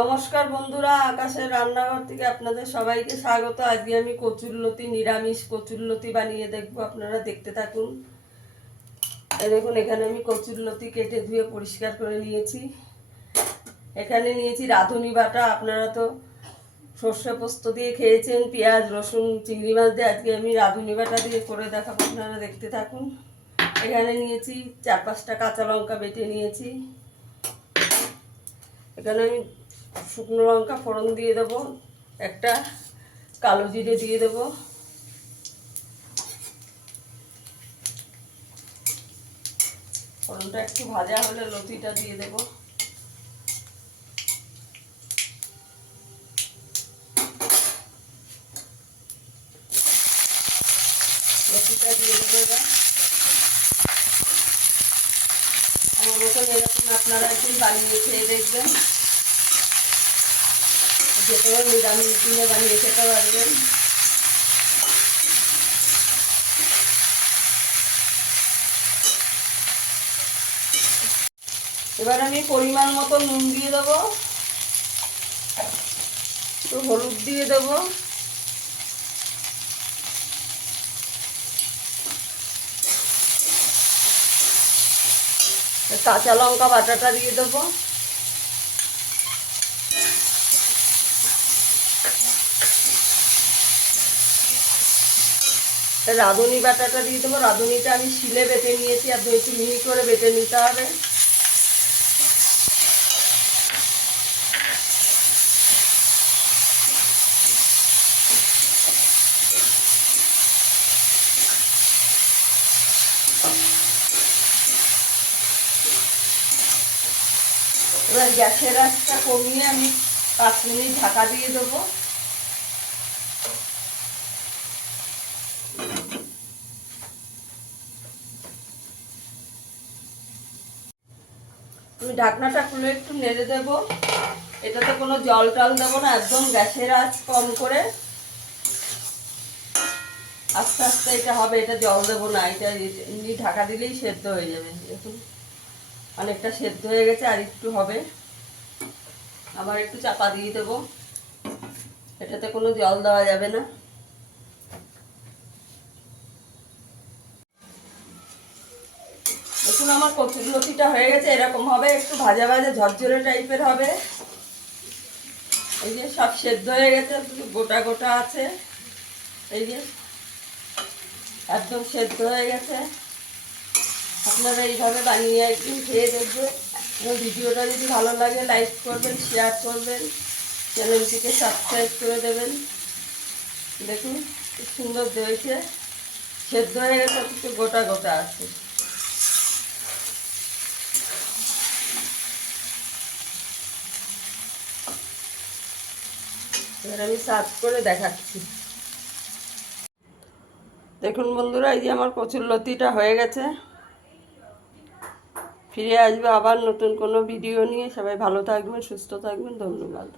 নমস্কার বন্ধুরা, আকাশের রান্নাঘর থেকে আপনাদের সবাইকে স্বাগত। আজকে আমি কচুরলতি, নিরামিষ কচুরলতি বানিয়ে দেখবো, আপনারা দেখতে থাকুন। এই দেখুন, এখানে আমি কচুরলতি কেটে ধুয়ে পরিষ্কার করে নিয়েছি। এখানে নিয়েছি রাঁধুনি বাটা। আপনারা তো সর্ষে পোস্ত দিয়ে খেয়েছেন, পেঁয়াজ রসুন চিংড়ি মাছ দিয়ে। আজকে আমি রাঁধুনি বাটা দিয়ে করে দেখাবো, আপনারা দেখতে থাকুন। এখানে নিয়েছি 4-5টা কাঁচা লঙ্কা বেটে নিয়েছি। এখানে আমি শুকনো লঙ্কা ফোড়ন দিয়ে দেবো, একটা কালো জিরে দিয়ে দেবো, ফোড়নটা একটু ভাজা হলে লতিটা দিয়ে দেবো। লতিটা দিয়ে দেবো। এবার আমার মতন এরকম আপনারা একটু বানিয়ে খেয়ে দেখবেন, যে কোনো নিরামিষ দিনে বানিয়ে খেতে পারবেন। এবার আমি পরিমাণ মতো নুন দিয়ে দেবো, একটু হলুদ দিয়ে দেবো, কাঁচা লঙ্কা বাটাটা দিয়ে দেবো, রাঁধুনি বাটাটা দিয়ে দেবো। রাঁধুনিটা আমি শিলে বেটে নিয়েছি, আর একটু মিহি করে বেটে নিতে হবে। এবার গ্যাসের আঁচটা কমিয়ে আমি 5 মিনিট ঢাকা দিয়ে দেবো। আমি ঢাকনাটা খুলে একটু নেড়ে দেবো। এটাতে কোনো জল টল দেবো না, একদম গ্যাসের আঁচ কম করে আস্তে আস্তে এটা হবে। এটা জল দেবো না, এটা এমনি ঢাকা দিলেই সেদ্ধ হয়ে যাবে। দেখুন অনেকটা সেদ্ধ হয়ে গেছে, আর একটু হবে। আবার একটু চাপা দিয়ে দেবো। এটাতে কোনো জল দেওয়া যাবে না। দেখুন আমার কচুরলতিটা হয়ে গেছে, এরকম হবে, একটু ভাজা ভাজা ঝরঝরে টাইপের হবে। এই যে সব সেদ্ধ হয়ে গেছে, গোটা গোটা আছে, এই যে একদম সেদ্ধ হয়ে গেছে। আপনারা এইভাবে বানিয়ে একদিন খেয়ে দেখবেন। ভিডিওটা যদি ভালো লাগে লাইক করবেন, শেয়ার করবেন, চ্যানেলটিকে সাবস্ক্রাইব করে দেবেন। দেখুন খুব সুন্দর হয়েছে, সেদ্ধ হয়ে গেছে, একটু গোটা গোটা আছে। এবার আমি সার্ভ করে দেখাচ্ছি। দেখুন বন্ধুরা, এই যে আমার কচুরলতিটা হয়ে গেছে। ফিরে আসবো আবার নতুন কোনো ভিডিও নিয়ে। সবাই ভালো থাকবেন, সুস্থ থাকবেন, ধন্যবাদ।